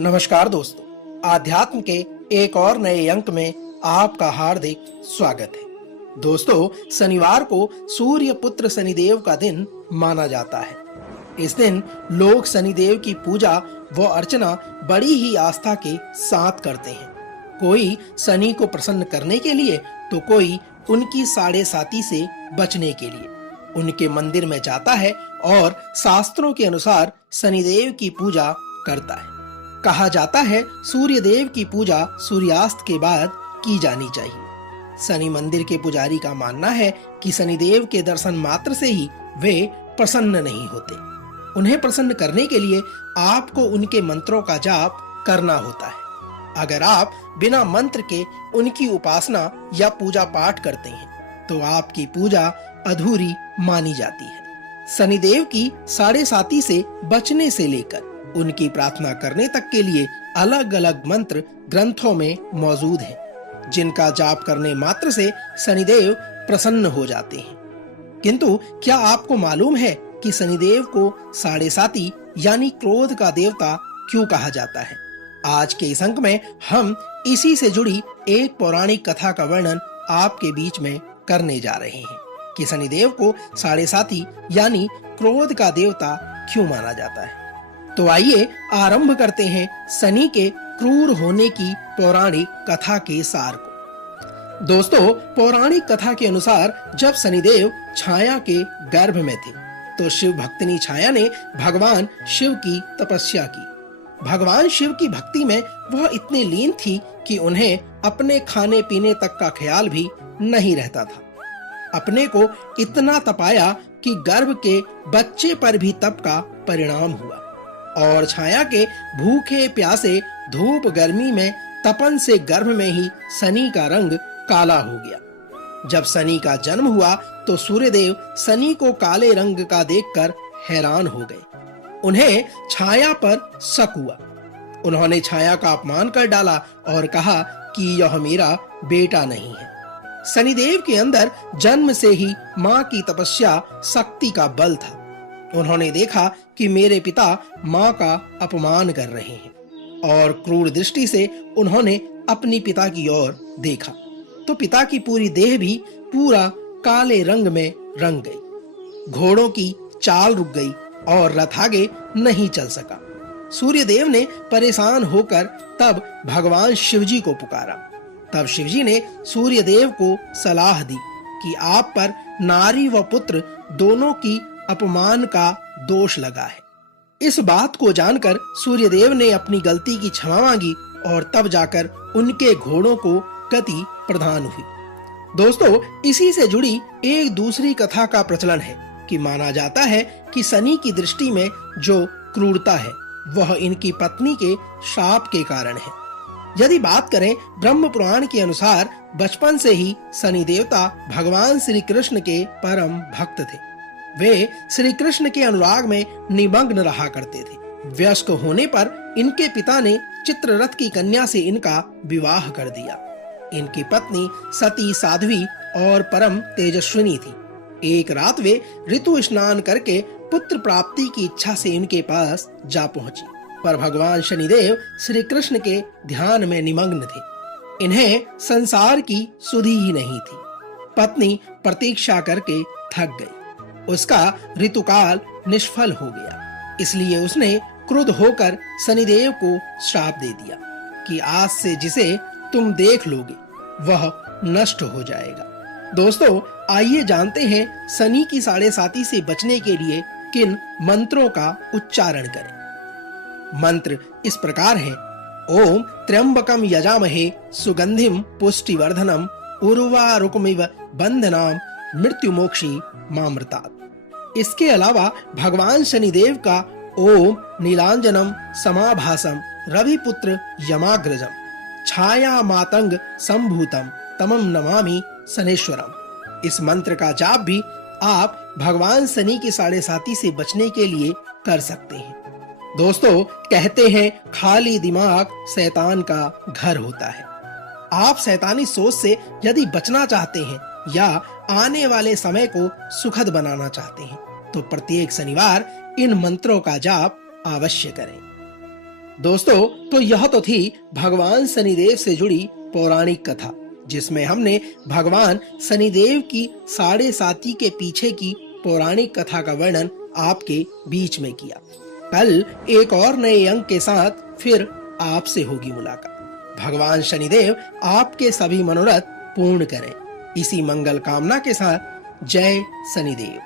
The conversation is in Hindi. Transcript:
नमस्कार दोस्तों, आध्यात्म के एक और नए अंक में आपका हार्दिक स्वागत है। दोस्तों, शनिवार को सूर्य पुत्र शनिदेव का दिन माना जाता है। इस दिन लोग शनिदेव की पूजा व अर्चना बड़ी ही आस्था के साथ करते हैं। कोई शनि को प्रसन्न करने के लिए तो कोई उनकी साढ़े साती से बचने के लिए उनके मंदिर में जाता है और शास्त्रों के अनुसार शनिदेव की पूजा करता है। कहा जाता है सूर्य देव की पूजा सूर्यास्त के बाद की जानी चाहिए। शनि मंदिर के पुजारी का मानना है कि शनिदेव के दर्शन मात्र से ही वे प्रसन्न नहीं होते। उन्हें प्रसन्न करने के लिए आपको उनके मंत्रों का जाप करना होता है। अगर आप बिना मंत्र के उनकी उपासना या पूजा पाठ करते हैं तो आपकी पूजा अधूरी मानी जाती है। शनिदेव की साढ़े साती से बचने से लेकर उनकी प्रार्थना करने तक के लिए अलग अलग मंत्र ग्रंथों में मौजूद हैं, जिनका जाप करने मात्र से शनिदेव प्रसन्न हो जाते हैं। किंतु क्या आपको मालूम है कि शनिदेव को साढ़े साती यानी क्रोध का देवता क्यों कहा जाता है? आज के इस अंक में हम इसी से जुड़ी एक पौराणिक कथा का वर्णन आपके बीच में करने जा रहे हैं कि शनिदेव को साढ़े साती यानी क्रोध का देवता क्यों माना जाता है। तो आइए आरंभ करते हैं शनि के क्रूर होने की पौराणिक कथा के सार को। दोस्तों, पौराणिक कथा के अनुसार जब शनिदेव छाया के गर्भ में थे तो शिव भक्तिनी छाया ने भगवान शिव की तपस्या की। भगवान शिव की भक्ति में वह इतनी लीन थी कि उन्हें अपने खाने पीने तक का ख्याल भी नहीं रहता था। अपने को इतना तपाया कि गर्भ के बच्चे पर भी तप का परिणाम हुआ और छाया के भूखे प्यासे धूप गर्मी में तपन से गर्भ में ही शनि का रंग काला हो गया। जब शनि का जन्म हुआ तो सूर्यदेव शनि को काले रंग का देखकर हैरान हो गए। उन्हें छाया पर शक हुआ। उन्होंने छाया का अपमान कर डाला और कहा कि यह मेरा बेटा नहीं है। शनिदेव के अंदर जन्म से ही माँ की तपस्या शक्ति का बल था। उन्होंने देखा कि मेरे पिता माँ का अपमान कर रहे हैं और क्रूर दृष्टि से उन्होंने अपनी पिता की ओर देखा तो पिता की पूरी देह भी पूरा काले रंग में रंग गई। घोड़ों की चाल रुक गई और रथ आगे नहीं चल सका। सूर्यदेव ने परेशान होकर तब भगवान शिवजी को पुकारा। तब शिवजी ने सूर्यदेव को सलाह दी कि आप पर नारी व पुत्र दोनों की अपमान का दोष लगा है। इस बात को जानकर सूर्यदेव ने अपनी गलती की क्षमा मांगी और तब जाकर उनके घोड़ों को गति प्रदान हुई। दोस्तों, इसी से जुड़ी एक दूसरी कथा का प्रचलन है कि माना जाता है कि शनि की दृष्टि में जो क्रूरता है वह इनकी पत्नी के शाप के कारण है। यदि बात करें ब्रह्म पुराण के अनुसार बचपन से ही शनि देवता भगवान श्री कृष्ण के परम भक्त थे। वे श्री कृष्ण के अनुराग में निमग्न रहा करते थे। वयस्क होने पर इनके पिता ने चित्ररथ की कन्या से इनका विवाह कर दिया। इनकी पत्नी सती साध्वी और परम तेजस्विनी थी। एक रात वे ऋतु स्नान करके पुत्र प्राप्ति की इच्छा से इनके पास जा पहुंची, पर भगवान शनिदेव श्री कृष्ण के ध्यान में निमग्न थे। इन्हें संसार की सुधि ही नहीं थी। पत्नी प्रतीक्षा करके थक गई। उसका ऋतुकाल निष्फल हो गया, इसलिए उसने क्रुद्ध होकर शनिदेव को श्राप दे दिया कि आज से जिसे तुम देख लोगे वह नष्ट हो जाएगा। दोस्तों, आइए जानते हैं शनि की साढ़े साती से बचने के लिए किन मंत्रों का उच्चारण करें। मंत्र इस प्रकार हैं: ओम त्र्यंबकम यजामहे सुगंधिम पुष्टिवर्धनम उर्वारुकमिव बंधनाम मृत्युमोक्षी मामृतात्। इसके अलावा भगवान शनिदेव का ओम नीलांजनम समाभासम रविपुत्र यमाग्रजम छाया मातंग संभूतम तमम नमामि शनेश्वरम। इस मंत्र का जाप भी आप भगवान शनि की साढ़े साती से बचने के लिए कर सकते हैं। दोस्तों, कहते हैं खाली दिमाग शैतान का घर होता है। आप शैतानी सोच से यदि बचना चाहते हैं या आने वाले समय को सुखद बनाना चाहते हैं तो प्रत्येक शनिवार इन मंत्रों का जाप अवश्य करें। दोस्तों, तो यह तो थी भगवान शनिदेव से जुड़ी पौराणिक कथा, जिसमें हमने भगवान शनिदेव की साढ़े साती के पीछे की पौराणिक कथा का वर्णन आपके बीच में किया। कल एक और नए अंक के साथ फिर आपसे होगी मुलाकात। भगवान शनिदेव आपके सभी मनोरथ पूर्ण करें। इसी मंगल कामना के साथ जय शनिदेव।